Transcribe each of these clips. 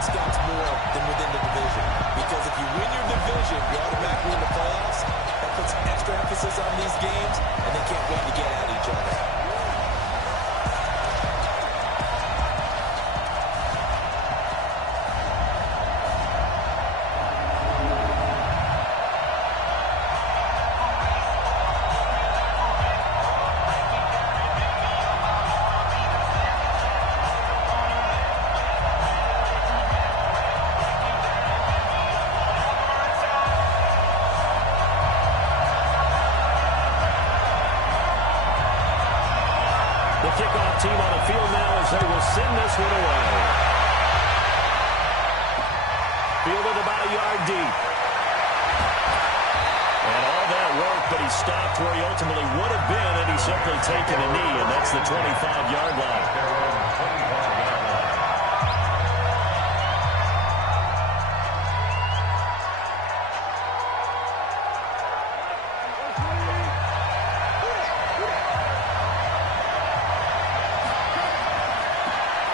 defense counts more than within the division. Because if you win your division, you automatically win the playoffs. That puts extra emphasis on these games, and they can't wait to get at each other. Kickoff team on the field now as they will send this one away. Fielded about a yard deep. And all that work, but he stopped where he ultimately would have been, and he's simply taken a knee, and that's the 25-yard line.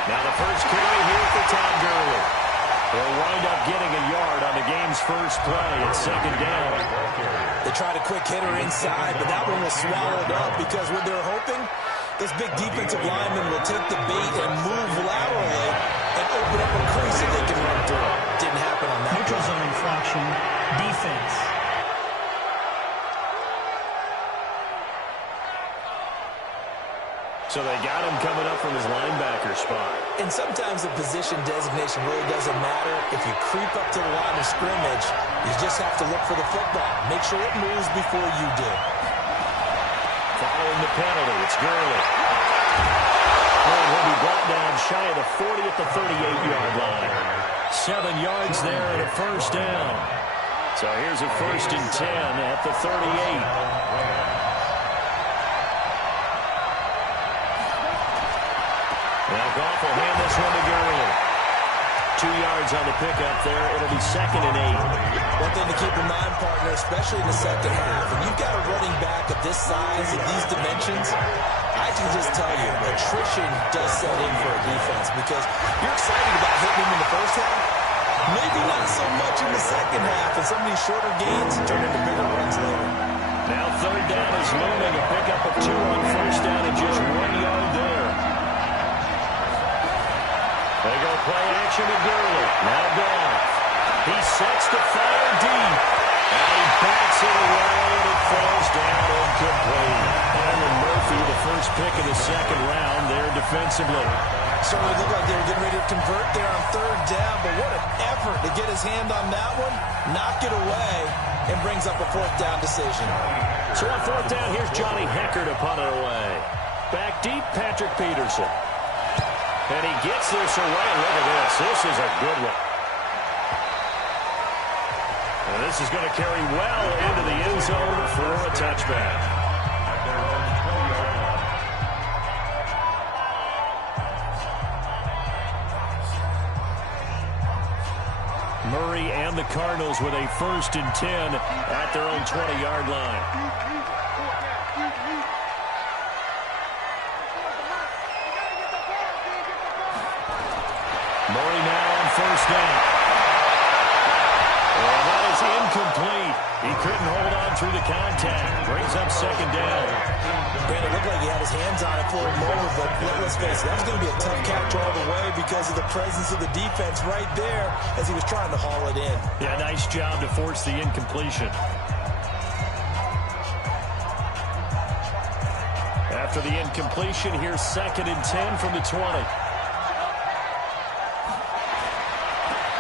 Now the first carry here for Todd Gurley. He'll wind up getting a yard on the game's first play. It's second down. They tried a quick hitter inside, but that one was swallowed up because what they're hoping, this big defensive lineman will take the bait and move laterally and open up a crease that they can run through. Didn't happen on that. Neutral zone infraction, defense. So they got him coming up from his linebacker spot. And sometimes the position designation really doesn't matter. If you creep up to the line of scrimmage, you just have to look for the football. Make sure it moves before you do. Following the penalty, it's Gurley. And he'll be brought down shy of the 40 at the 38-yard line. 7 yards there and a first down. So here's a 1st and 10 at the 38. Now Goff will hand this one to Gurley. 2 yards on the pickup there. It'll be 2nd and 8. One thing to keep in mind, partner, especially in the second half, and you've got a running back of this size and these dimensions, I can just tell you, attrition does set in for a defense because you're excited about hitting him in the first half. Maybe not so much in the second half, and some of these shorter gains turn into bigger runs later. Now 3rd down is looming. A pickup of 2 on 1st down and just 1 yard there. They go play action to Gurley. Now Goff. He sets to fire deep. And he backs it away, and it falls down incomplete. Byron Murphy, the first pick of the 2nd round there defensively. Certainly looked like they were getting ready to convert there on 3rd down, but what an effort to get his hand on that one, knock it away, and brings up a 4th down decision. So on 4th down, here's Johnny Hecker to punt it away. Back deep, Patrick Peterson. And he gets this away. Look at this. This is a good one. And this is going to carry well into the end zone for a touchback. Murray and the Cardinals with a 1st and 10 at their own 20-yard line. Murray now on 1st down. And that is incomplete. He couldn't hold on through the contact. Brings up 2nd down. It looked like he had his hands on it for a moment, but let's face it, that was going to be a tough catch all the way because of the presence of the defense right there as he was trying to haul it in. Yeah, nice job to force the incompletion. After the incompletion, here's 2nd and 10 from the 20.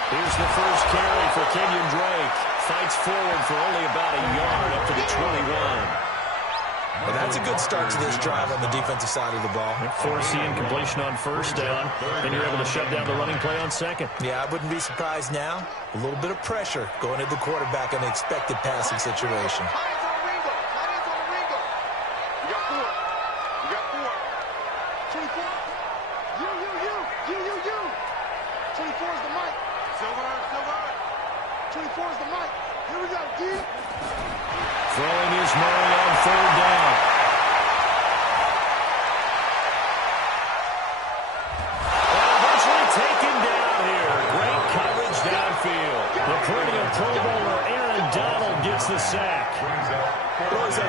Here's the first carry for Kenyon Drake. Fights forward for only about a yard up to the 21. Well, that's a good start to this drive on the defensive side of the ball. Force the incompletion on 1st down, and you're able to shut down the running play on 2nd. Yeah, I wouldn't be surprised now. A little bit of pressure going at the quarterback in an expected passing situation. Throwing is Murray on 3rd down. And eventually taken down here. Great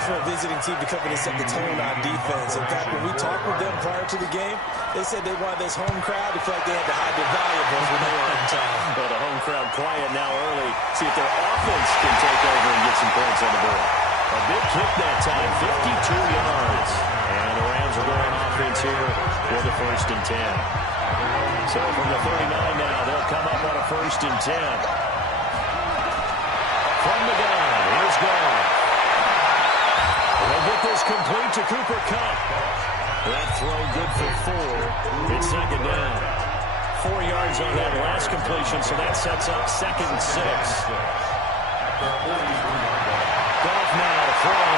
for a visiting team to come in and set the tone on defense. In fact, when we talked with them prior to the game, they said they wanted this home crowd to feel like they had to hide their valuables when they were in town. Well, the home crowd quiet now early. See if their offense can take over and get some points on the board. A big kick that time, 52 yards. And the Rams are going offense here for the 1st and 10. So from the 39 now, they'll come up on a 1st and 10. From the gun, here's Goff. They'll get this complete to Cooper Kupp. That throw good for 4. It's 2nd down. 4 yards on that last completion, so that sets up 2nd and 6. Goff now to throw.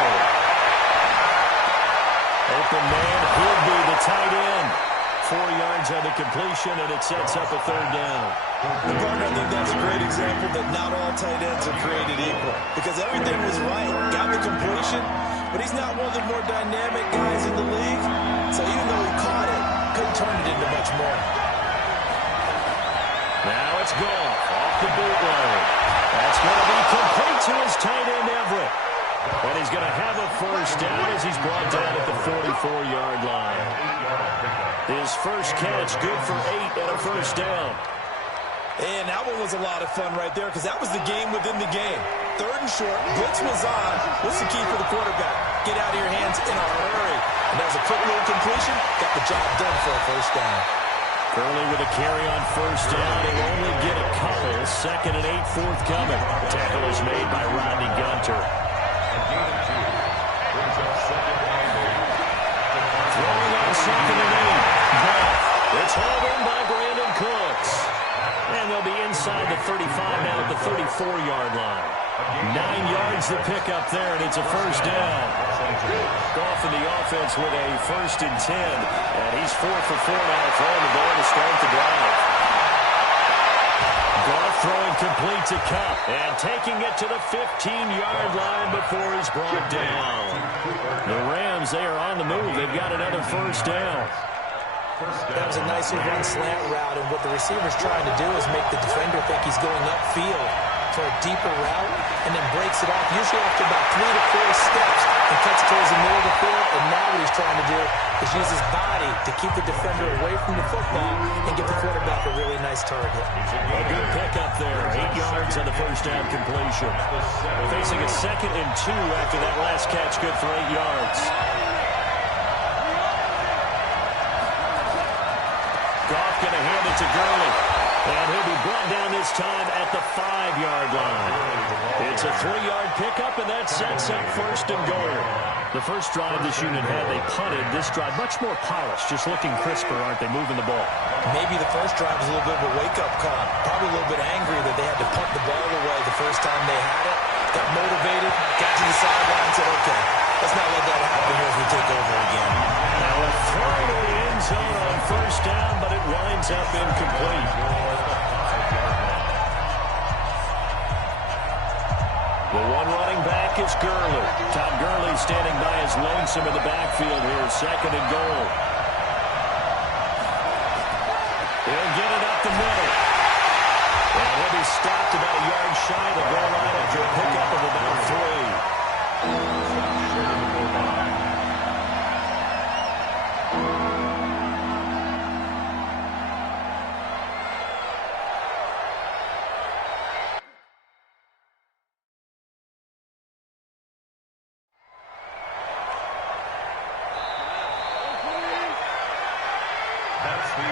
Open man, he'll be the tight end. 4 yards on the completion, and it sets up a 3rd down. I think that's a great example that not all tight ends are created equal. Because everything was right. Got the completion, but he's not one of the more dynamic guys in the league. So even though he caught it, couldn't turn it into much more. Now it's Goff off the bootleg. That's going to be complete to his tight end, Everett. And he's going to have a 1st down as he's brought down at the 44-yard line. His first catch, good for 8 and a 1st down. And that one was a lot of fun right there because that was the game within the game. 3rd and short, blitz was on. What's the key for the quarterback? Get out of your hands in a hurry. And that was a quick little completion. Got the job done for a 1st down. Gurley with a carry on 1st down. He'll only get a couple. 2nd and 8 forthcoming. Tackle is made by Rodney Gunter. Throwing on 2nd and 8. Goff. It's hauled in by Brandon Cooks. And they'll be inside the 35 now at the 34-yard line. 9 yards to pick up there, and it's a 1st down. Goff in the offense with a 1st and 10. And he's 4 for 4 now throwing the ball to start the drive. Goff throwing complete to Kupp. And taking it to the 15-yard line before he's brought down. The Rams, they are on the move. They've got another 1st down. That was a nicely run slant route, and what the receiver's trying to do is make the defender think he's going upfield for a deeper route, and then breaks it off, usually after about 3 to 4 steps, and cuts towards the middle of the field, and now what he's trying to do is use his body to keep the defender away from the football and give the quarterback a really nice target. A good pickup there, 8 yards on the 1st down completion. Facing a 2nd and 2 after that last catch, good for 8 yards. Goff going to hand it to Gurley. And he'll be brought down this time at the 5-yard line. It's a 3-yard pickup, and that sets up 1st and goal. The first drive this unit had, they punted. This drive, much more polished, just looking crisper, aren't they, moving the ball? Maybe the first drive was a little bit of a wake-up call. Probably a little bit angry that they had to punt the ball away the first time they had it. Got motivated, got to the sideline, and said, okay, let's not let that happen here as we take over again. Now a throw to the end zone on 1st down, but it winds up incomplete. The one running back is Gurley. Todd Gurley standing by his lonesome in the backfield here, 2nd and goal. He'll get it up the middle. And he'll be stopped about a yard shy of the goal line after a pickup of about 3.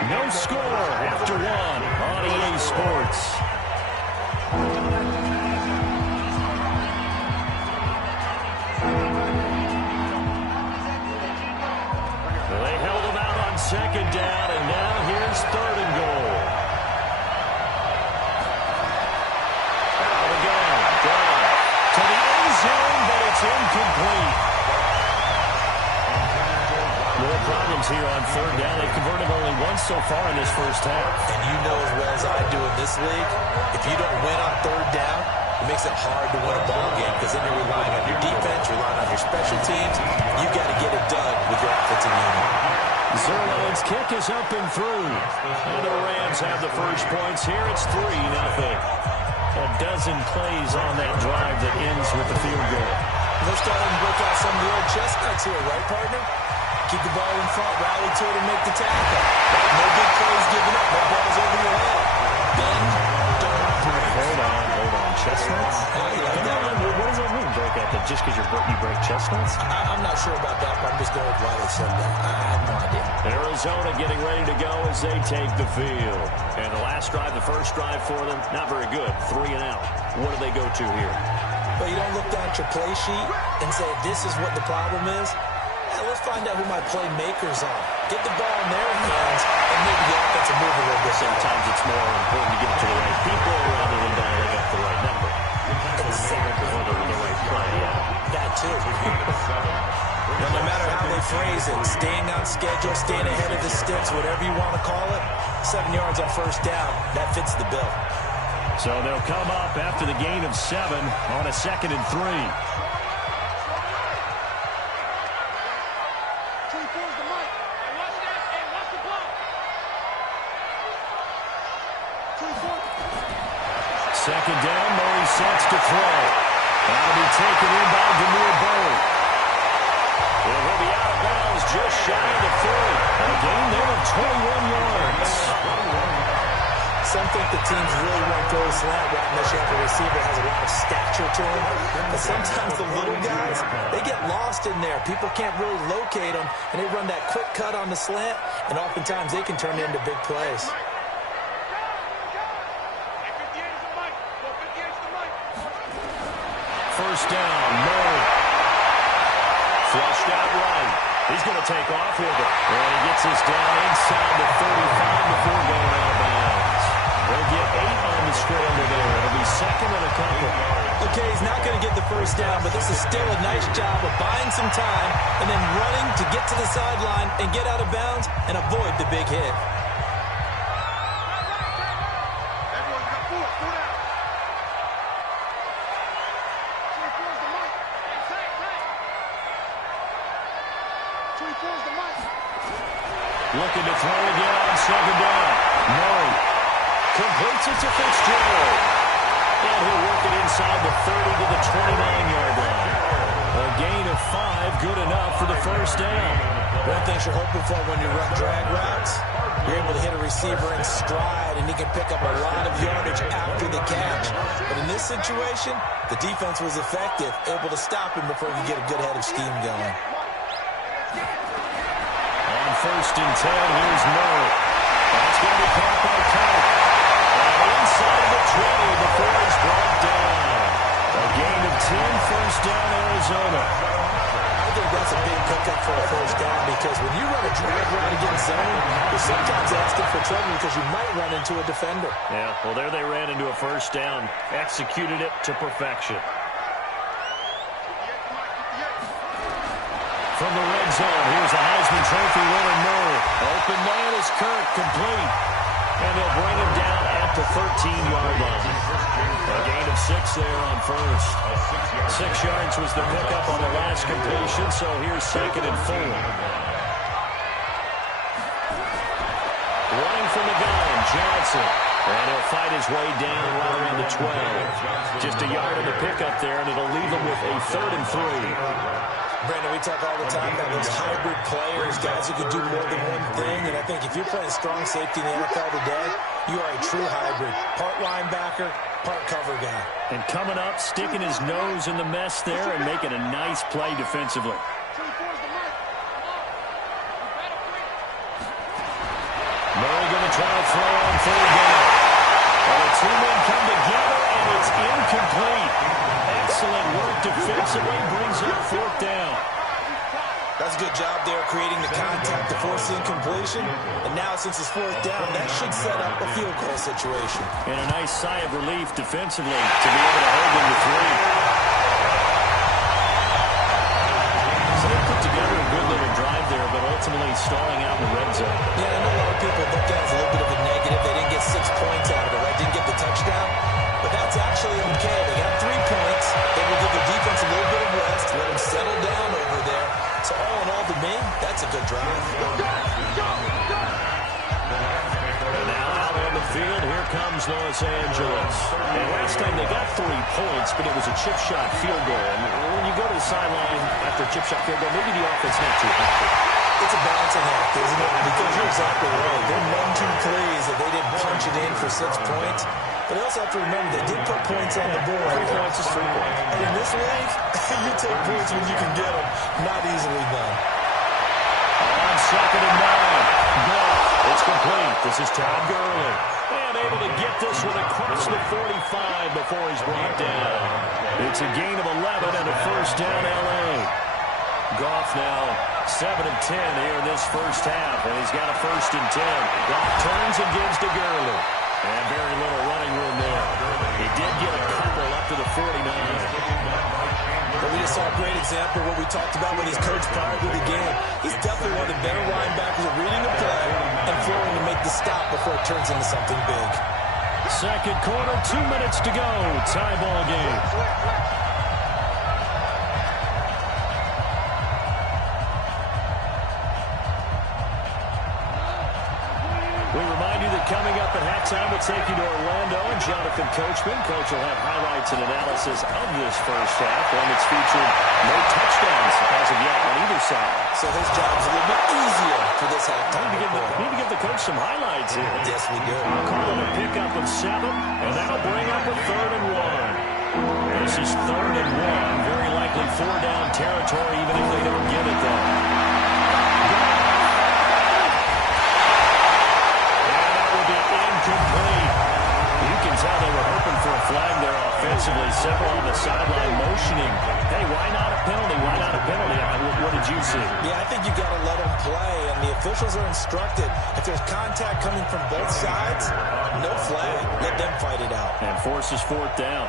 No score after 1 on EA Sports. They held him out on 2nd down, and now here's 3rd and goal. Out again. Goff to the end zone, but it's incomplete. More problems here on 3rd down. They've converted only once so far in this first half. And you know as well as I do in this league, if you don't win on 3rd down, it makes it hard to win a ball game because then you're relying on your defense, relying on your special teams. You've got to get it done with your offensive unit. Zerline's kick is up and through. And the Rams have the first points here. It's 3-0. A dozen plays on that drive that ends with the field goal. Let's go ahead and break out some of the old chestnuts here, right, partner? Keep the ball in front, rally to it, and make the tackle. No big plays given up, no balls over your head. Bend, don't break. Hold on. Chestnuts? You like that one? What does that mean, break out? That just because you break chestnuts? I'm not sure about that, but I'm just going with why they said that. I have no idea. Arizona getting ready to go as they take the field. And the last drive, the first drive for them, not very good. 3 and out. What do they go to here? But you don't look down at your play sheet and say, this is what the problem is. Let's find out who my playmakers are. Get the ball in their hands and maybe the offensive move a little bit. Sometimes it's more important to get it to the right people rather than dialing up the right number. Exactly. Or the right play, That too. No matter how they phrase it, staying on schedule, staying ahead of the sticks, whatever you want to call it, 7 yards on first down, that fits the bill. So they'll come up after the gain of 7 on a 2nd and 3. Second down, Murray sets to throw. That'll be taken in by Demir Bird. It will be out of bounds just shy of the 30. A gain there of 21 yards. Some think the teams really want to throw a slant route unless you have a receiver that has a lot of stature to him. But sometimes the little guys, they get lost in there. People can't really locate them, and they run that quick cut on the slant, and oftentimes they can turn into big plays. First down, Murray. Flushed out right. He's going to take off with it. And he gets us down inside the 35 before going out of bounds. They'll get 8 on the scramble there. It'll be 2nd and a couple. Okay, he's not going to get the first down, but this is still a nice job of buying some time and then running to get to the sideline and get out of bounds and avoid the big hit. Looking to throw again on 2nd down. Murray completes it to Fitzgerald. And he'll work it inside the 30 to the 29-yard line. A gain of 5, good enough for the first down. One thing you're hoping for when you run drag routes, you're able to hit a receiver in stride, and he can pick up a lot of yardage after the catch. But in this situation, the defense was effective, able to stop him before he could get a good head of steam going. On 1st and 10, here's Murray. That's going to be caught by Cook. And inside the 20 before he's brought down. A gain of 10, first down, Arizona. I think that's a big pickup for a first down because when you run a drag route against zone, you're sometimes asking for trouble because you might run into a defender. Yeah, well, there they ran into a first down. Executed it to perfection. From the red zone, here's a Heisman Trophy winner, Murray. Open man is Kirk, complete. And they'll bring him down at the 13-yard line. A gain of 6 there on first. 6 yards was the pickup on the last completion, so here's 2nd and 4. Running from the gun, Johnson. And he'll fight his way down right around the 12. Just a yard on the pickup there, and it'll leave him with a 3rd and 3. Brandon, we talk all the time about those hybrid players, guys who can do more than one thing. And I think if you're playing strong safety in the NFL today, you are a true hybrid. Part linebacker, part cover guy. And coming up, sticking his nose in the mess there and making a nice play defensively. Murray going to try to throw on 3rd down. And the 2 men come together, and it's incomplete. Excellent work defensively, brings up 4th down. That's a good job there, creating the contact to force the incompletion. And now, since it's 4th down, that should set up a field goal situation. And a nice sigh of relief defensively to be able to hold them to 3. So they put together a good little drive there, but ultimately stalling out in the red zone. Yeah, I know a lot of people look at it as a little bit of a negative. They didn't get 6 points out of it, right? Didn't get the touchdown. But that's actually okay. They got 3 points. They will give the defense a little bit of rest, let them settle down over there. So all in all, to me, that's a good drive. And now out on the field, here comes is Los Angeles. And last time they got 3 points, but it was a chip shot field goal. And when you go to the sideline after a chip shot field goal, maybe the offense not too happy. It's a balancing act, isn't it? Because you're exactly right. They're 1-2 plays that they didn't punch it in for 6 points. But you also have to remember, they did put points on the board. 3 points is 3 points. And in this league, you take points when you can get them. Not easily done. On 2nd and 9. Goff. It's complete. This is Todd Gurley. And able to get this one across the 45 before he's brought down. It's a gain of 11 and a first down L.A. Goff now 7 of 10 here in this first half, and he's got a 1st and 10. Goff turns and gives to Gurley. And very little running room there. He did get a couple up to the 49. But we just saw a great example of what we talked about with his coach prior to the game. He's definitely one of the better linebackers at reading the play and throwing to make the stop before it turns into something big. Second quarter, 2 minutes to go. Tie ball game. We remind you that coming up at halftime, we'll take you to Orlando and Jonathan Coachman. Coach will have highlights and analysis of this first half. One that's featured no touchdowns as of yet on either side. So his job's a little bit easier for this halftime. Need to give the coach some highlights here. Yes, we do. Calling a pickup of 7, and that'll bring up a 3rd and 1. This is 3rd and 1. Very likely 4-down territory, even if they don't get it, though. Incomplete. You can tell they were hoping for a flag there offensively. Several on the sideline motioning. Hey, why not a penalty? Why not a penalty? What did you see? Yeah, I think you got to let them play, and the officials are instructed. If there's contact coming from both sides, no flag. Let them fight it out. And forces 4th down.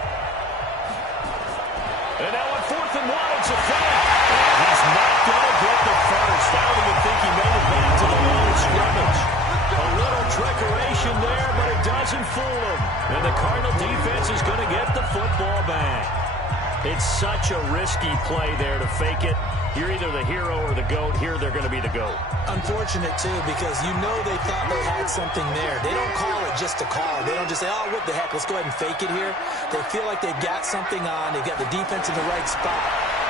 And now on 4th and 1, it's a flag. And he's not going to get the first. I don't even think he made it back to the line of scrimmage. A little trickeration there, but it doesn't fool him. And the Cardinal defense is going to get the football back. It's such a risky play there to fake it. You're either the hero or the GOAT. Here they're going to be the GOAT. Unfortunate, too, because you know they thought they had something there. They don't call it just to call. They don't just say, oh, what the heck, let's go ahead and fake it here. They feel like they've got something on. They've got the defense in the right spot.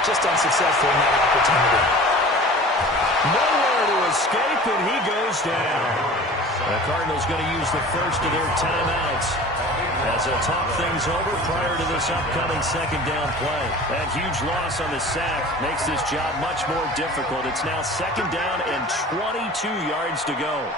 Just unsuccessful in that opportunity. Nowhere to escape, and he goes down. The Cardinals going to use the first of their timeouts as they'll talk things over prior to this upcoming 2nd down play. That huge loss on the sack makes this job much more difficult. It's now 2nd down and 22 yards to go.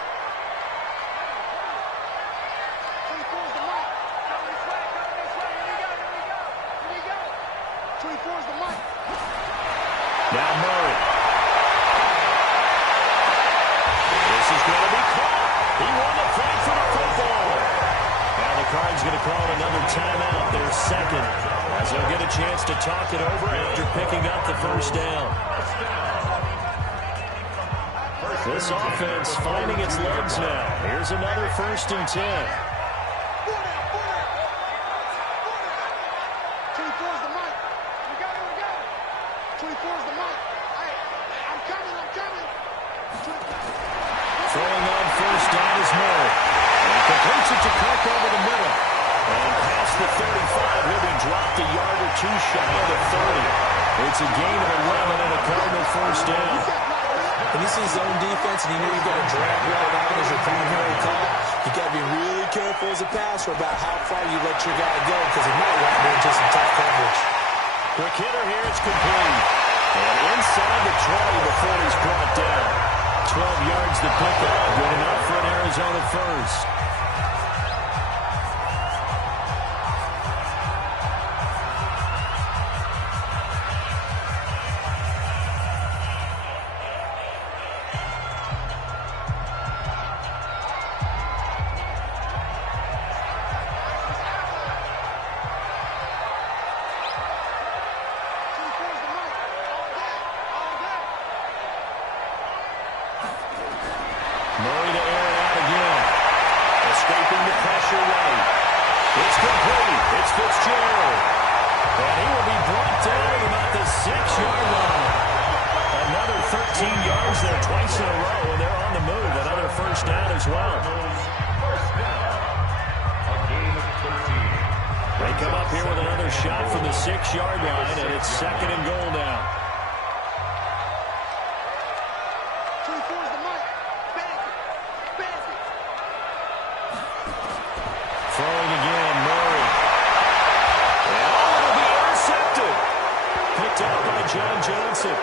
Now Murray. This is going to be caught. He won the fight for the football. Now the Cards going to call another timeout, their 2nd, as they'll get a chance to talk it over after picking up the 1st down. This offense finding its legs now. Here's another 1st and 10. Throwing on 1st down is Murray. And completes it to Kirk over the middle. And past the 35, he'll be dropped a yard or 2 shy of the 30. It's a gain of 11 and a Cardinal 1st down. When you see zone defense and you know you've got a drag route out as your primary call, you got to be really careful as a passer about how far you let your guy go, because he might wind up into some tough coverage. Quick hitter here, it's complete. And inside the 20 before he's brought down. 12 yards to pick up. Good enough for an Arizona first. Murray to air it out again. Escaping the pressure right. It's complete. It's Fitzgerald. And he will be brought down at about the 6-yard line. Another 13 yards there twice in a row, and they're on the move. Another 1st down as well. Another shot from the 6-yard line, and it's 2nd and goal now. Throwing again, Murray. And it'll be intercepted. Picked up by John Johnson.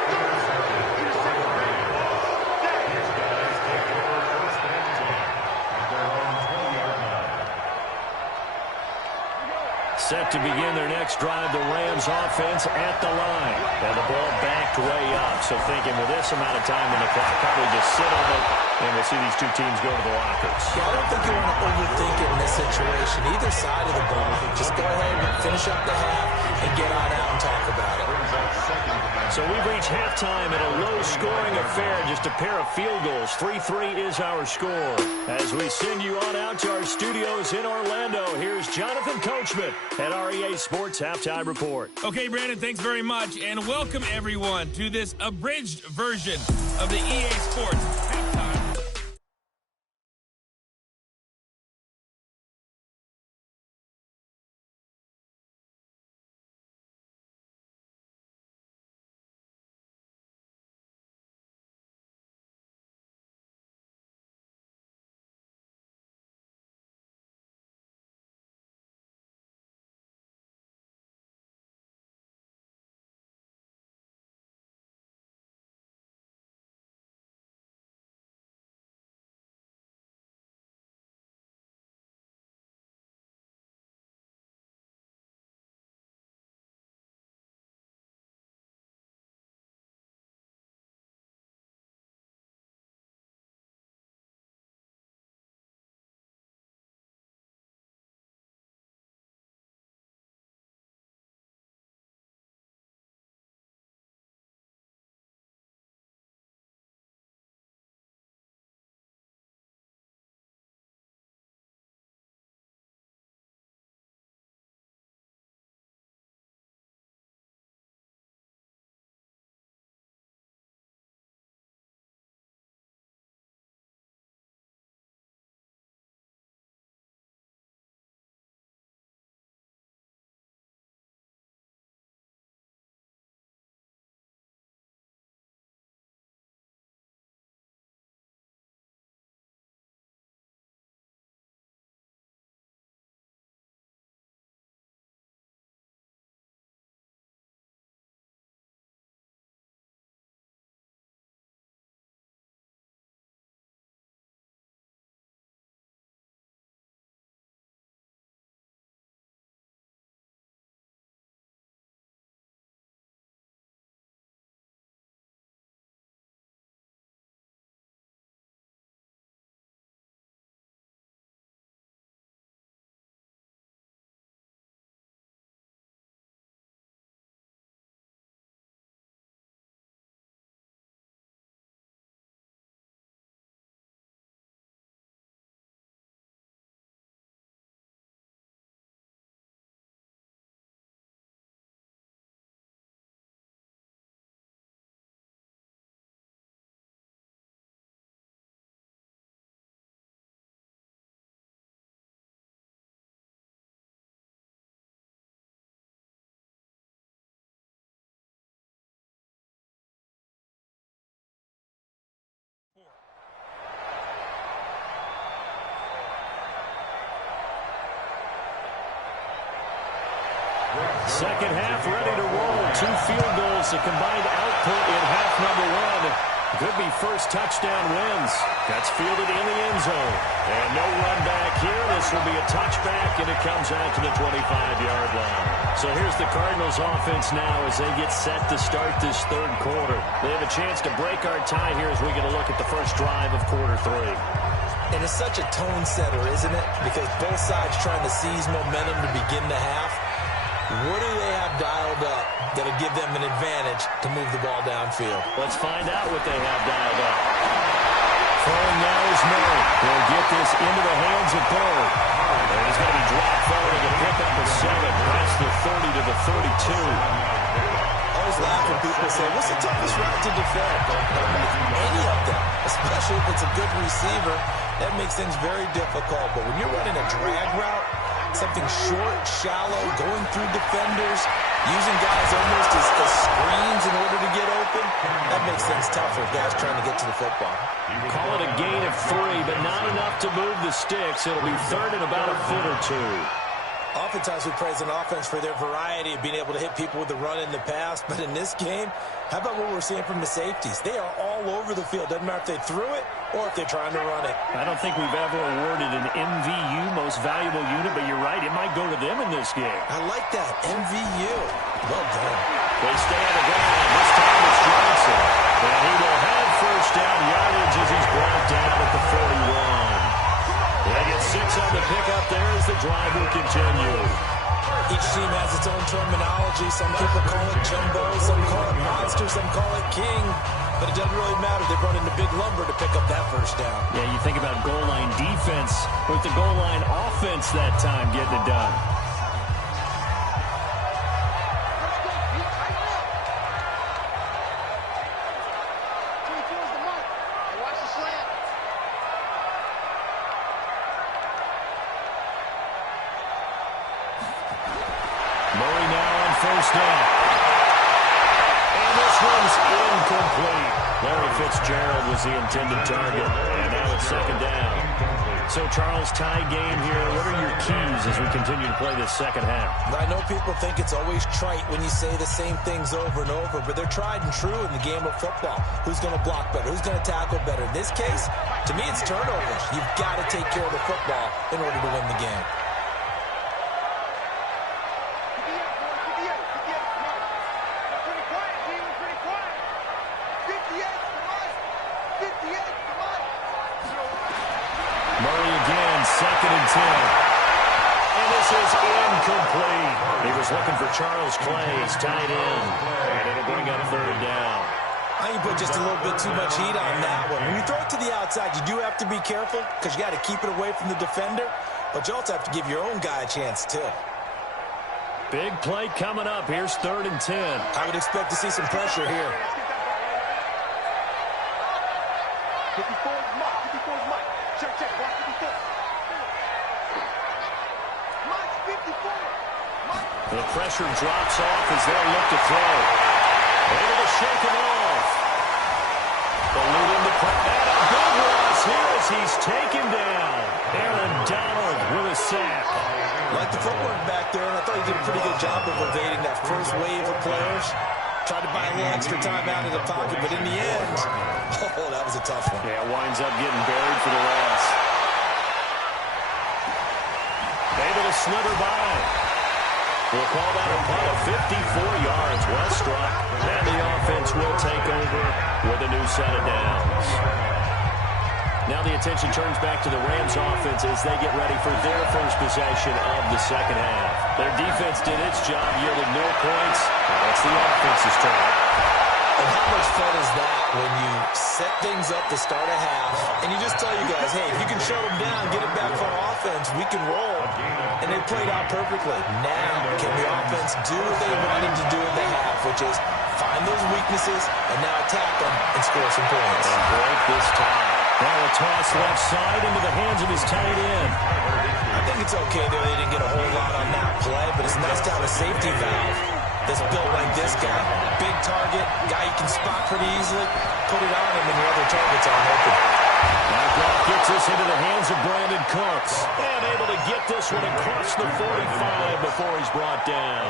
Set to begin their next drive, the Rams offense at the line. And the ball backed way up. So thinking with this amount of time on the clock, probably just sit on it, and we'll see these two teams go to the lockers. Yeah, I don't think you want to overthink it in this situation. Either side of the ball. Just go ahead and finish up the half and get on out and talk about it. So we've reached halftime at a low-scoring affair, just a pair of field goals. 3-3 is our score. As we send you on out to our studios in Orlando, here's Jonathan Coachman at REA Sports Halftime Report. Okay, Brandon, thanks very much, and welcome everyone to this abridged version of the EA Sports Halftime. Second half ready to roll. 2 field goals, the combined output in half number 1. Could be first touchdown wins. That's fielded in the end zone. And no run back here. This will be a touchback, and it comes out to the 25-yard line. So here's the Cardinals offense now as they get set to start this third quarter. They have a chance to break our tie here as we get a look at the first drive of quarter 3. And it's such a tone setter, isn't it? Because both sides trying to seize momentum to begin the half. What do they have dialed up that'll give them an advantage to move the ball downfield? Let's find out what they have dialed up. Throwing now is Murray. He'll get this into the hands of Bird. And he's going to be dropped following a pickup of 7. That's the 30 to the 32. I always laugh when people say, what's the toughest route to defend? Any of them, especially if it's a good receiver, that makes things very difficult. But when you're running a drag route, something short, shallow, going through defenders, using guys almost as screens in order to get open. That makes things tougher if guys trying to get to the football. Call it a gain of 3, but not enough to move the sticks. It'll be third and about a foot or 2. Oftentimes we praise an offense for their variety of being able to hit people with the run in the pass, but in this game, how about what we're seeing from the safeties? They are all over the field. Doesn't matter if they threw it or if they're trying to run it. I don't think we've ever awarded an MVU, most valuable unit, but you're right, it might go to them in this game. I like that, MVU. Well done. They stay on the ground. This time it's Johnson. And he will have first down yardage as he's brought down at the 41. They get 6 on the pickup there as the drive will continue. Each team has its own terminology. Some people call it jumbo, some call it monster, some call it king. But it doesn't really matter. They brought in the big lumber to pick up that first down. Yeah, you think about goal line defense with the goal line offense that time getting it done. First down. And this one's incomplete. Larry Fitzgerald was the intended target. And now it's second down. So, Charles, tie game here. What are your keys as we continue to play this second half? I know people think it's always trite when you say the same things over and over, but they're tried and true in the game of football. Who's going to block better? Who's going to tackle better? In this case, to me, it's turnovers. You've got to take care of the football in order to win the game. Second and 10. And this is incomplete. He was looking for Charles Clay. He's tied in. And it'll bring up third down. I think you put just a little bit too much heat on that one. When you throw it to the outside, you do have to be careful because you got to keep it away from the defender. But you also have to give your own guy a chance, too. Big play coming up. Here's third and 10. I would expect to see some pressure here. 54 is Mike. 54 is Mike. Check, check. Watch 54. Mike's 54. Mike. The pressure drops off as they'll look to throw. Able to shake him off. Eluding the pressure. And a big loss here as he's taken down. Aaron Donald with a sack. Like the footwork back there, and I thought he did a pretty good job of evading that first wave of players. Tried to buy a little extra time out of the pocket, but in the end, oh, that was a tough one. Yeah, winds up getting buried for the loss. Able to slither by. We'll call that a punt of 54 yards. Well struck. And the offense will take over with a new set of downs. Now the attention turns back to the Rams offense as they get ready for their first possession of the second half. Their defense did its job, yielding no points. Now it's the offense's turn. And how much fun is that when you set things up to start a half and you just tell you guys, hey, if you can shut them down, get it back for our offense, we can roll. And they played out perfectly. Now, can the offense do what they wanted to do in the half, which is find those weaknesses and now attack them and score some points. And break this tie. Now a toss left side into the hands of his tight end. I think it's okay that they didn't get a whole lot on that play, but it's nice to have a safety valve that's built like this guy. Big target, guy you can spot pretty easily. Put it on him and your other targets aren't open. Now Goff gets this into the hands of Brandon Cooks. And able to get this one across the 45 before he's brought down.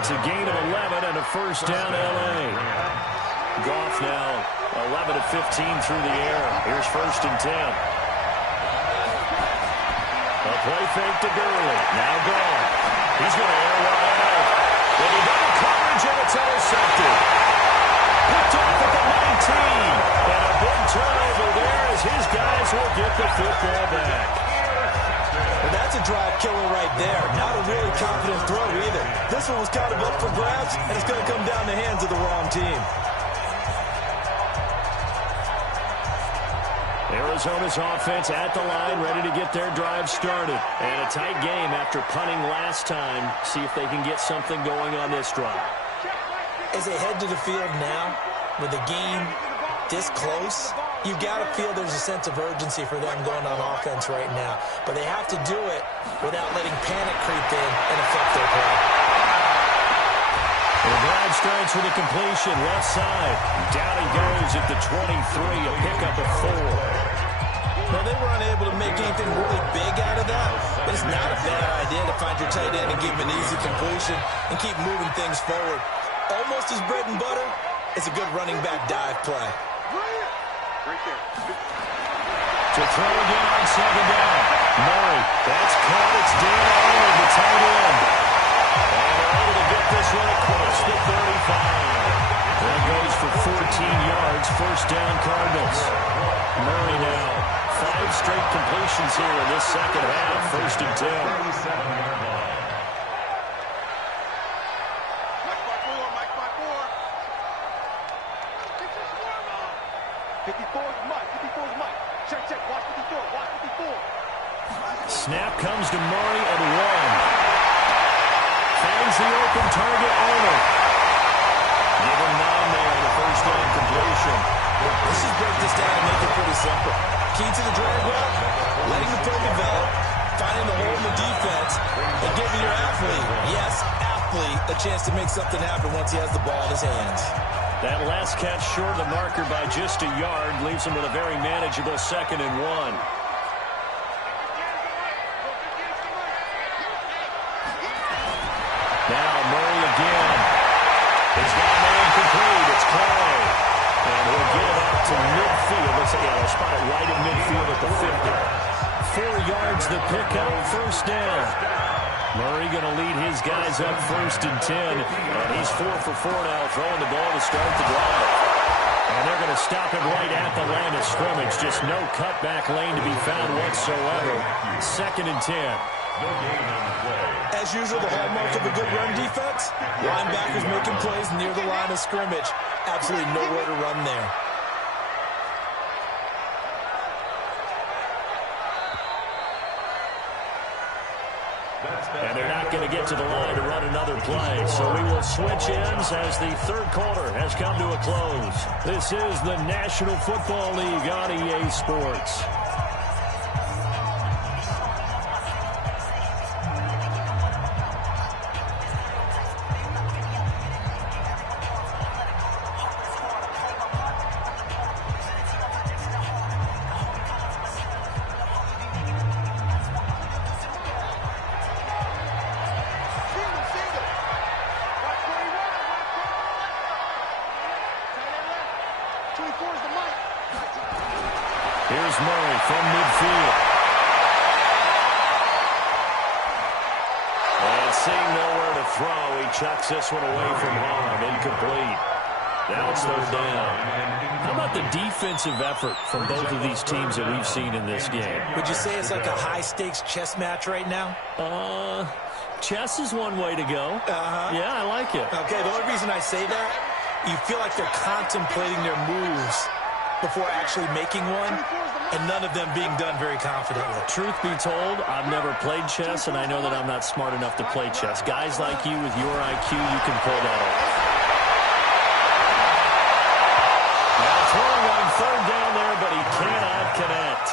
It's a gain of 11 and a first down L.A. Goff now 11 of 15 through the air. Here's first and 10. A play fake to Gurley. Now gone. He's going to air wide out. With a double coverage and it's intercepted. Picked off at the 19. And a big turnover there as his guys will get the football back. Well, that's a drive killer right there. Not a really confident throw either. This one was kind of up for grabs, and it's going to come down the hands of the wrong team. Arizona's offense at the line, ready to get their drive started. And a tight game after punting last time. See if they can get something going on this drive. As they head to the field now, with the game this close, You've got to feel there's a sense of urgency for them going on offense right now. But they have to do it without letting panic creep in and affect their play. The drive starts with a completion, left side. Down he goes at the 23, a pickup of 4. Well, they were unable to make anything really big out of that, but it's not a bad idea to find your tight end and give him an easy completion and keep moving things forward. Almost his bread and butter, it's a good running back dive play. Right there. To throw again on second down. Murray, that's caught. It's Dan Arnold, the tight end. And they're able to get this one across the 35. That goes for 14 yards. First down, Cardinals. Murray now. 5 straight completions here in this second half. First and 10. Mike by 4, Mike by 4. Get your swarm on. 54 is Mike, 54 is Mike. Check, check, watch 54, watch 54. Snap comes to Murray at 1. Finds the open target, Arnold. Give him 9 there on the first down completion. Let's just break this down and make it pretty simple. Key to the drag route, letting the play develop, finding the hole in the defense, and giving your athlete, yes, athlete, a chance to make something happen once he has the ball in his hands. That last catch short of the marker by just a yard leaves him with a very manageable 2nd and 1. Now Murray again. He's got a man complete. It's Clay. And he'll get it out to midfield. Let's see, they'll spot it right at midfield at the 50. 4 yards the pickup, first down. Murray going to lead his guys up first and 10. And he's 4 for 4 now, throwing the ball to start the drive. And they're going to stop it right at the line of scrimmage. Just no cutback lane to be found whatsoever. 2nd and 10. As usual, the hallmark of a good run defense, linebackers making plays near the line of scrimmage. Absolutely nowhere to run there. And they're not going to get to the line to run another play. So we will switch ends as the third quarter has come to a close. This is the National Football League on EA Sports. Here's Murray from midfield. And seeing nowhere to throw, he chucks this one away from harm. Incomplete. Now it's 3rd down. How about the defensive effort from both of these teams that we've seen in this game? Would you say it's like a high-stakes chess match right now? Chess is one way to go. Yeah, I like it. Okay, the only reason I say that, you feel like they're contemplating their moves before actually making one, and none of them being done very confidently. Truth be told, I've never played chess, and I know that I'm not smart enough to play chess. Guys like you with your IQ, you can pull that off. Now throwing on 3rd down there, but he cannot connect.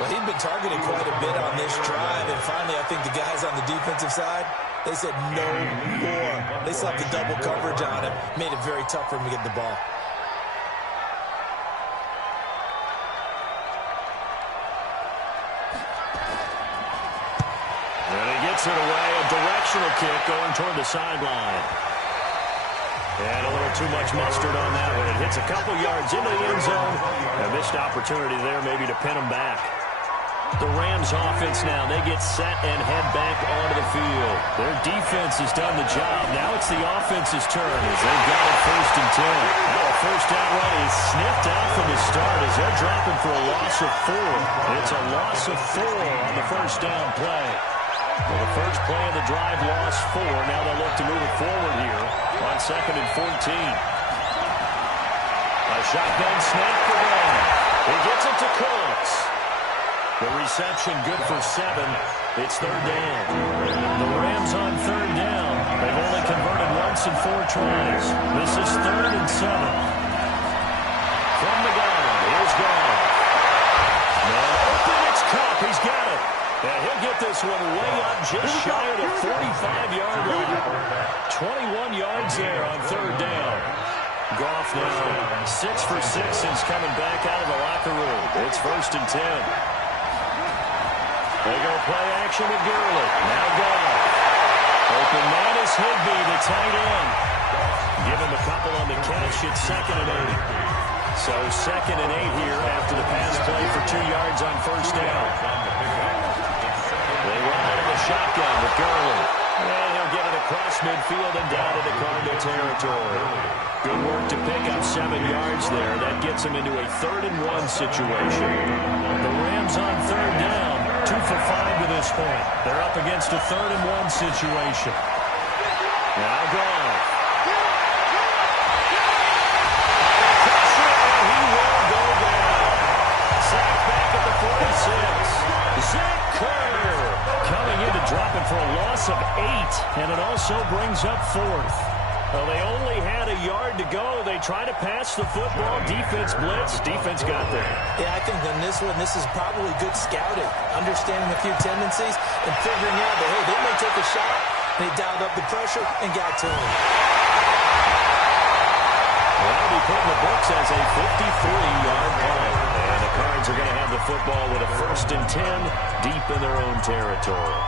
Well, he'd been targeted quite a bit on this drive, and finally I think the guys on the defensive side, they said no more. They slapped the double coverage on him, made it very tough for him to get the ball. And he gets it away, a directional kick going toward the sideline. And a little too much mustard on that one. It hits a couple yards into the end zone. A missed opportunity there maybe to pin him back. The Rams offense now, they get set and head back onto the field. Their defense has done the job. Now it's the offense's turn as they've got it 1st and 10. Now a first down run is sniffed out from the start as they're dropping for a loss of 4. It's a loss of 4 on the first down play. Well, the first play of the drive lost 4. Now they'll look to move it forward here on 2nd and 14. A shotgun snap for them. He gets it to Cooks. The reception good for 7. It's third down. The Rams on third down. They've only converted once in 4 tries. This is 3rd and 7. From the gun, here's Goff. Man open, it's Cup. He's got it. And he'll get this one way up just shy of the 45-yard line. 21 yards there on third down. Goff now 6 for 6 since coming back out of the locker room. It's 1st and 10. They go play action with Gurley. Now Goff. Open man is Higbee, the tight end. Give him a couple on the catch. It's 2nd and 8. So 2nd and 8 here after the pass play for 2 yards on first down. They run out of the shotgun with Gurley. And he'll get it across midfield and down into Cardinal territory. Good work to pick up 7 yards there. That gets him into a 3rd and 1 situation. The Rams on third down. 2 for 5 to this point. They're up against a 3rd and 1 situation. Now Goff. He will go down. Sacked back at the 46. Zach Kerr coming in to drop it for a loss of 8. And it also brings up 4th. Well, they only had a yard to go. They try to pass the football. Defense blitz. Defense got there. Yeah, I think in this one, this is probably good scouting, understanding a few tendencies, and figuring out that, hey, they may take a shot. They dialed up the pressure and got to him. Well, that'll be put in the books as a 53-yard play. And the Cards are going to have the football with a 1st and 10 deep in their own territory.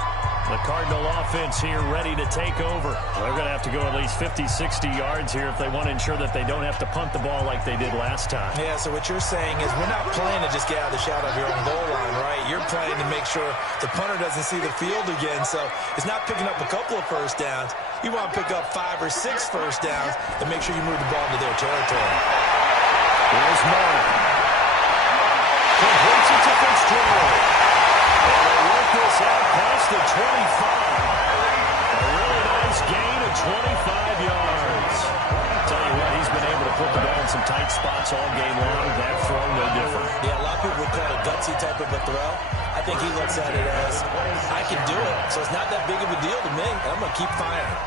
The Cardinal offense here ready to take over. They're going to have to go at least 50, 60 yards here if they want to ensure that they don't have to punt the ball like they did last time. Yeah, so what you're saying is we're not playing to just get out of the shot of your own goal line, right? You're playing to make sure the punter doesn't see the field again. So it's not picking up a couple of first downs. You want to pick up 5 or 6 first downs and make sure you move the ball into their territory. Here's Moore. Completes it to Fitzgerald. And they work this out past the 25. A really nice gain of 25 yards. Tell you what, he's been able to put the ball in some tight spots all game long. That throw, no different. Yeah, a lot of people would call it a gutsy type of a throw. I think he looks at it as, I can do it, so it's not that big of a deal to me, and I'm going to keep firing.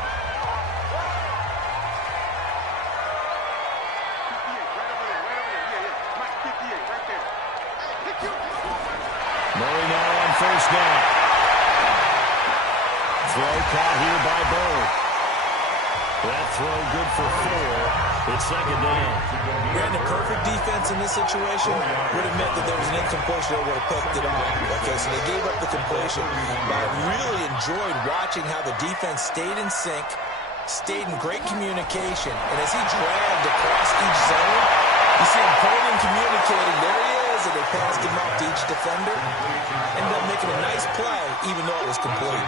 Murray now on first down. Throw caught here by Bird. That throw good for 4. It's 2nd down. Brandon, perfect defense in this situation would have meant that there was an incompletion that would have picked it off. Okay, so they gave up the completion. But I really enjoyed watching how the defense stayed in sync, stayed in great communication. And as he dragged across each zone, you see him pulling and communicating. There he is, and they passed him off to each defender. Ended up making a nice play, even though it was complete.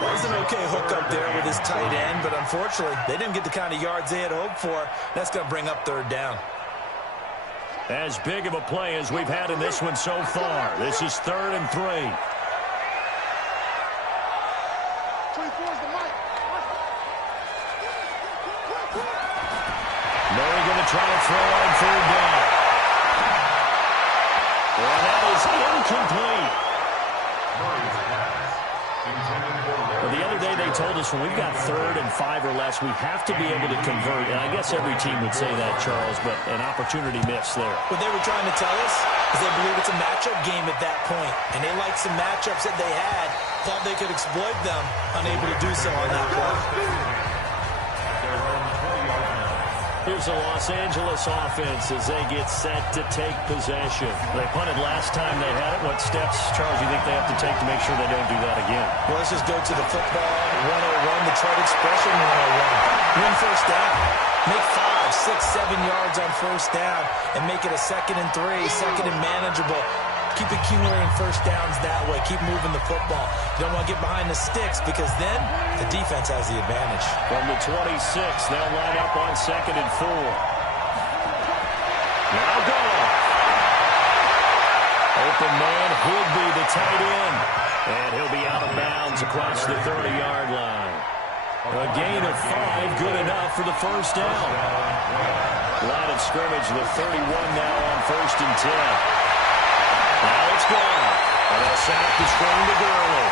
That was an okay hook up there with his tight end, but unfortunately, they didn't get the kind of yards they had hoped for. That's going to bring up third down. As big of a play as we've had in this one so far. This is 3rd and 3. 24 is the mic. Murray going to try to throw on third down. Well, that is incomplete. Well, the other day they told us when we've got 3rd and 5 or less, we have to be able to convert. And I guess every team would say that, Charles, but an opportunity missed there. What they were trying to tell us is they believe it's a matchup game at that point. And they liked some matchups that they had, thought they could exploit them, unable to do so on that play. Here's the Los Angeles offense as they get set to take possession. They punted last time they had it. What steps, Charles, do you think they have to take to make sure they don't do that again? Well, let's just go to the football 101, the trade expression 101. Win first down. Make 5, 6, 7 yards on first down and make it a 2nd and 3, 2nd and manageable. Keep accumulating first downs that way. Keep moving the football. You don't want to get behind the sticks because then the defense has the advantage. From the 26, they'll line up on 2nd and 4. Now go. Open man, Higbee, the tight end. And he'll be out of bounds across the 30-yard line. A gain of 5, good enough for the first down. Line of scrimmage, the 31 now on 1st and 10. Now it's gone. And they'll set up the screen to Gurley.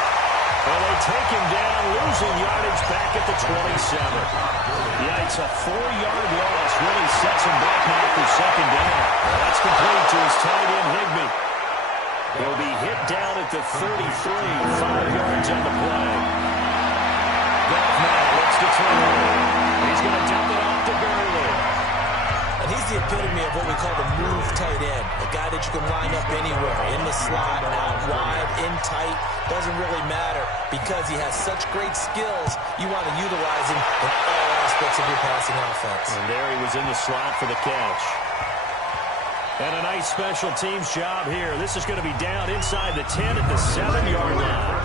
And they take him down, losing yardage back at the 27. Yeah, it's a 4-yard loss. Really sets him back now for second down. Well, that's complete to his tight end, Higbee. He'll be hit down at the 33, 5 yards on the play. Goff now looks to throw. He's going to dump it off to Gurley. And he's the epitome of what we call the move tight end. A guy that you can line up anywhere, in the slot, out wide, in tight. Doesn't really matter because he has such great skills. You want to utilize him in all aspects of your passing offense. And there he was in the slot for the catch. And a nice special teams job here. This is going to be down inside the 10 at the 7-yard line.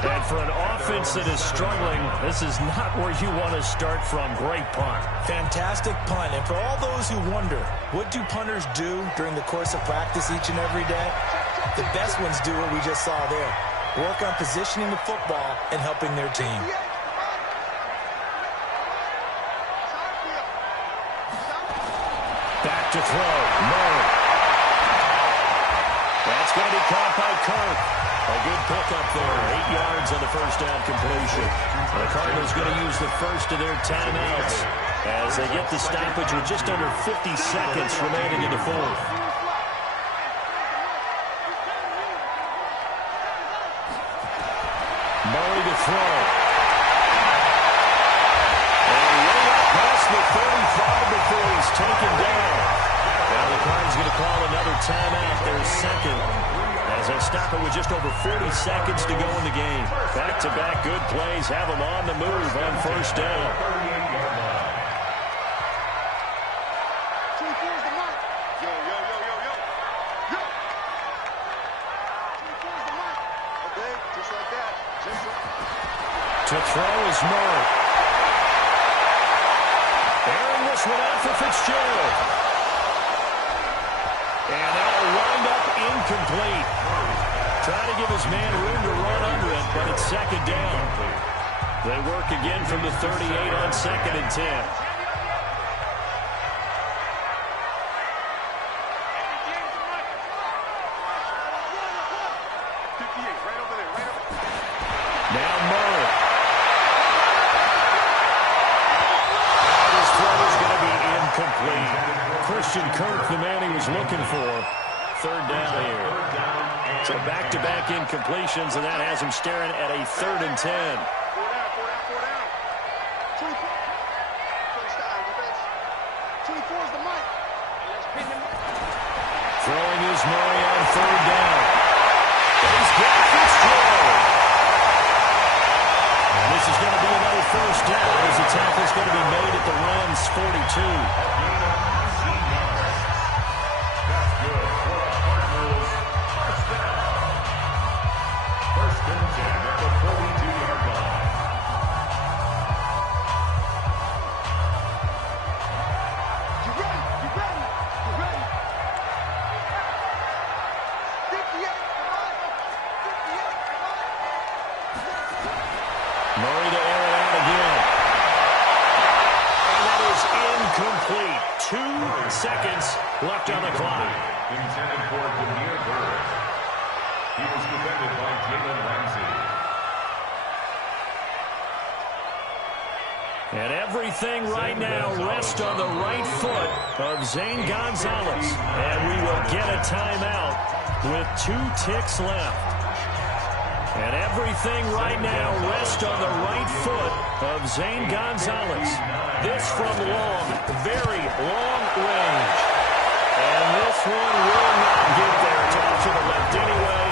And for an offense that is struggling, this is not where you want to start from. Great punt. Fantastic punt. And for all those who wonder, what do punters do during the course of practice each and every day? The best ones do what we just saw there. Work on positioning the football and helping their team. Back to throw. Murray. That's going to be caught by Kirk. A good pickup there. 8 yards on the first down completion. The Cardinals going to use the first of their timeouts as they get the stoppage with just under 50 seconds remaining in the fourth. Murray to throw. And way up past the 35 before he's taken down. Now the Cardinals going to call another timeout, their second, as they stop it with just over 40 seconds to go in the game. Back-to-back good plays have them on the move on first down. To throw is Murray. Airing this one out for Fitzgerald. And that'll wind up incomplete. Trying to give his man room to run under it, but it's second down. They work again from the 38 on 2nd and 10. Now Murray. And his throw is going to be incomplete. Christian Kirk, the man he was looking for. Third down here. So back-to-back incompletions, and that has him staring at a 3rd and 10. Throwing is Murray on 3rd down. He's got Fitzgerald. And this is going to be another first down as the tackle is going to be made at the Rams' 42. Murray to air it out again. And that is incomplete. 2 seconds left on the clock. Intended for Demir Burris. He was defended by Jalen Ramsey. And everything right now rests on the right foot of Zane Gonzalez. And we will get a timeout with 2 ticks left. And everything right now rests on the right foot of Zane Gonzalez. This from long, very long range. And this one will not get there. It's off to the left anyway.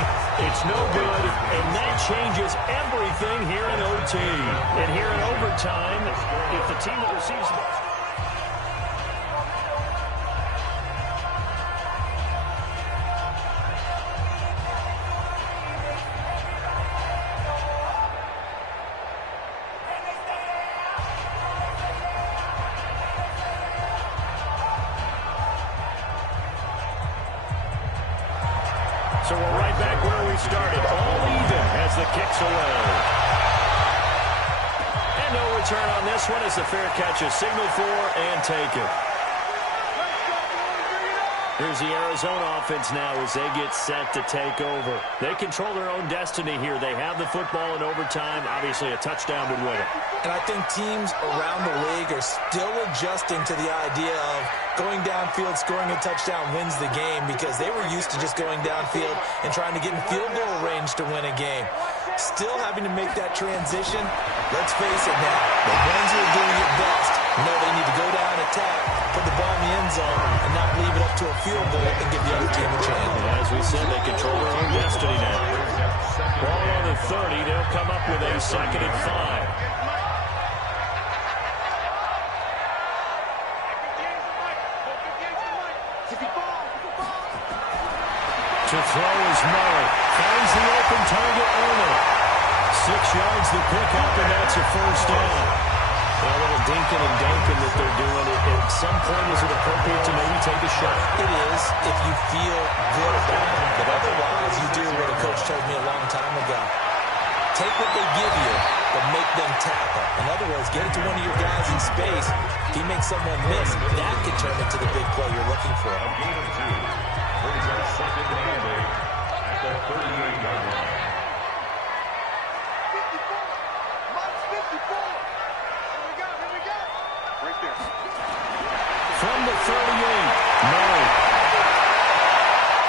It's no good, and that changes everything here in OT. And here in overtime, if the team that receives the... So we're right back where we started. All even as the kick's away. And no return on this one as the fair catch is signaled for and taken. Here's the Arizona offense now as they get set to take over. They control their own destiny here. They have the football in overtime. Obviously, a touchdown would win it. And I think teams around the league are still adjusting to the idea of going downfield, scoring a touchdown wins the game, because they were used to just going downfield and trying to get in field goal range to win a game. Still having to make that transition. Let's face it now, the ones who are doing it best know they need to go down, attack, put the ball in the end zone, and not leave it up to a field goal and give the other team a chance. And as we said, they control their own destiny now. Ball on the 30, they'll come up with a 2nd and 5. To throw is Murray. Finds the open target early. 6 yards the pickup, and that's a first down. A little dinking and danking that they're doing. At some point, is it appropriate to maybe take a shot? It is if you feel good about it. But otherwise, you do what a coach told me a long time ago. Take what they give you, but make them tackle. In other words, get it to one of your guys in space. If he makes someone miss, that could turn into the big play you're looking for. A gain of 2. Brings up 2nd and 8 at the 38-yard line. 54. Here we go. Right there. From the 38, Murray.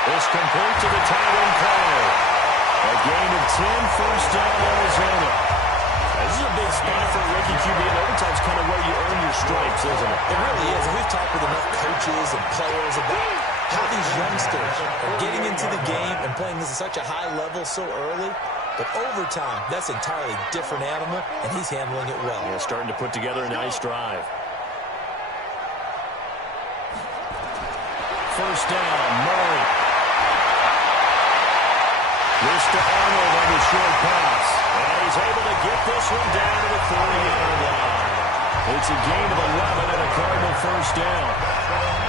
It's complete to the tight end corner. A gain of 10, first down, Arizona. This is a big spot for a rookie QB, and overtime's kind of where you earn your stripes, isn't it? It really is, and we've talked with enough coaches and players about how these youngsters are getting into the game and playing this at such a high level so early. But overtime, that's an entirely different animal, and he's handling it well. Yeah, starting to put together a nice drive. First down, Murray. This to Arnold on the short pass. And he's able to get this one down to the 40-yard line. It's a gain of 11 and a Cardinal first down.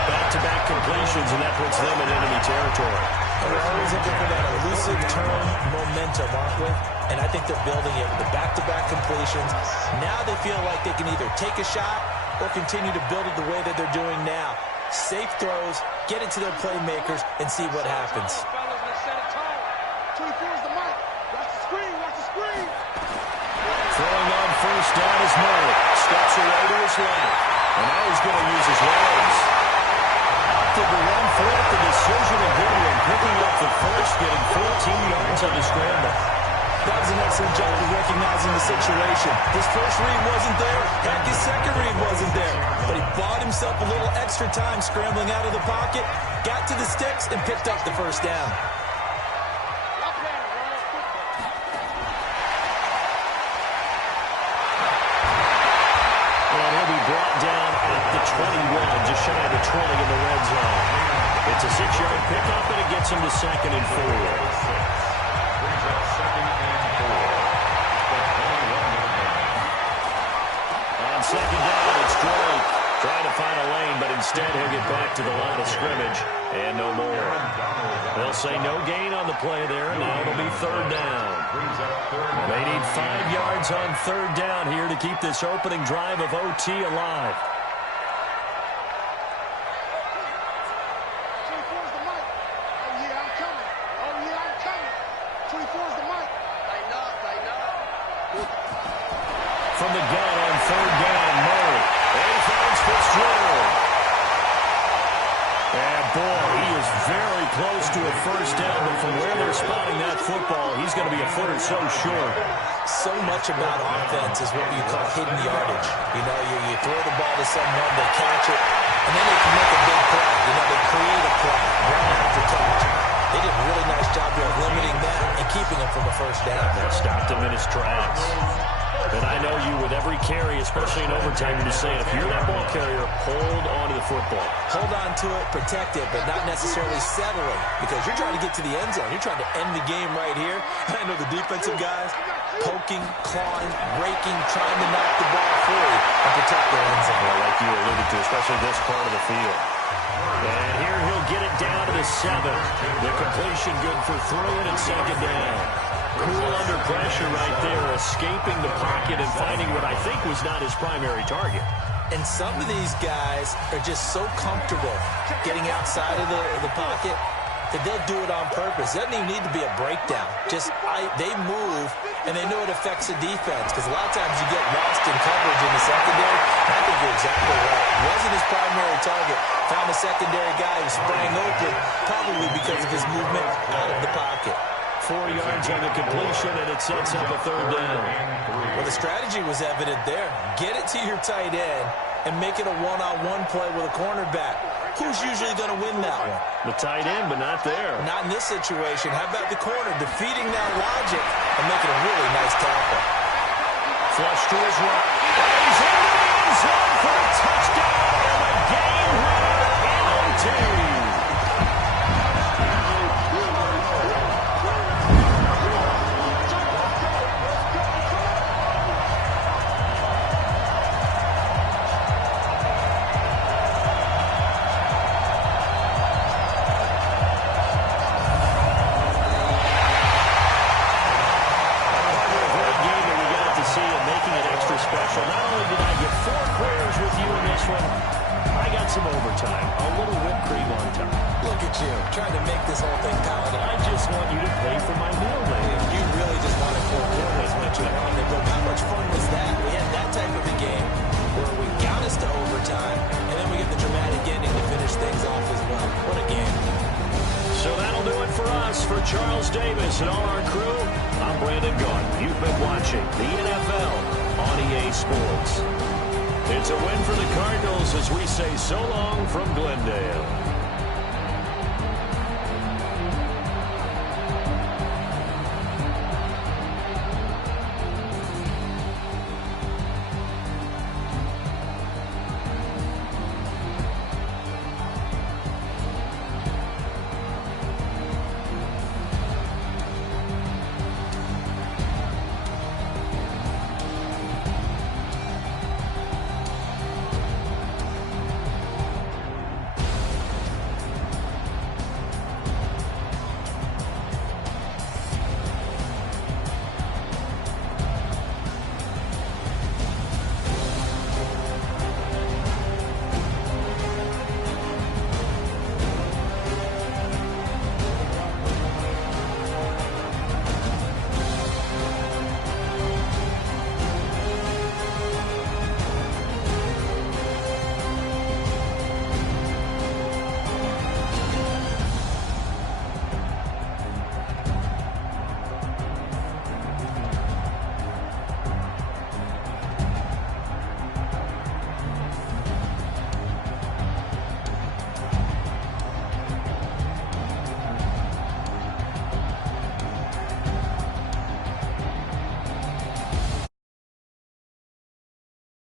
Back-to-back completions, and that puts them in enemy territory. We're always looking for that elusive term momentum, aren't we? And I think they're building it with the back-to-back completions. Now they feel like they can either take a shot or continue to build it the way that they're doing now. Safe throws, get it to their playmakers, and see what happens. Throwing on first down is Murray. Steps away to his left. And now he's going to use his legs. Opted to run for it. The decision a good one. Picking up the first, getting 14 yards on the scramble. That was an excellent job of recognizing the situation. His first read wasn't there. Heck, his second read wasn't there. But he bought himself a little extra time scrambling out of the pocket, got to the sticks, and picked up the first down. Brought down at the 21, just shy of the 20 in the red zone. It's a 6-yard pickup, and it gets him to 2nd and 4. Brings up 2nd and 4. On 2nd down, it's Drake trying to find a lane, but instead he'll get back to the line of scrimmage, and no more. They'll say no gain on the play there, and now it'll be 3rd down. They need 5 yards on 3rd down here to keep this opening drive of OT alive. From the gun on 3rd down, Murray. And he finds Fitzgerald. And boy, he is very close to a first down, but from where they're spotting that football, he's going to be a foot or so short. So much about offense is what you call hidden yardage. You know, you throw the ball to someone, they catch it, and then they can make a big play. You know, they create a play, run after catch. They did a really nice job of limiting that and keeping him from a first down. They stopped him in his tracks. And I know you, with every carry, especially in overtime, you're just saying, if you're that ball carrier, hold on to the football. Hold on to it, protect it, but not necessarily settling, because you're trying to get to the end zone. You're trying to end the game right here. I know the defensive guys poking, clawing, breaking, trying to knock the ball free and protect their end zone. Well, like you alluded to, especially this part of the field. And here he'll get it down to the 7. The completion good for throwing and 2nd down. Cool under pressure right there, escaping the pocket and finding what I think was not his primary target. And some of these guys are just so comfortable getting outside of the pocket that they'll do it on purpose. It doesn't even need to be a breakdown. They move, and they know it affects the defense, because a lot of times you get lost in coverage in the secondary. And I think you're exactly right. It wasn't his primary target. Found a secondary guy who sprang open, probably because of his movement out of the pocket. 4 yards on the completion, and it sets up a third down. Well, the strategy was evident there. Get it to your tight end and make it a one-on-one play with a cornerback. Who's usually going to win that one? The tight end, but not there. Not in this situation. How about the corner defeating that logic and making a really nice tackle? Flush to his right. He's in the end zone for a touchdown and a game winner in OT. Not only did I get 4 quarters with you in this one, I got some overtime, a little whipped cream on top. Look at you, trying to make this whole thing palatable. I just want you to pay for my meal later. You really just wanted 4 quarters, went you on it. But how much fun was that? We had that type of a game where we got us to overtime, and then we get the dramatic ending to finish things off as well. What a game. So that'll do it for us. For Charles Davis and all our crew, I'm Brandon Gaudin. You've been watching the NFL on EA Sports. It's a win for the Cardinals as we say so long from Glendale.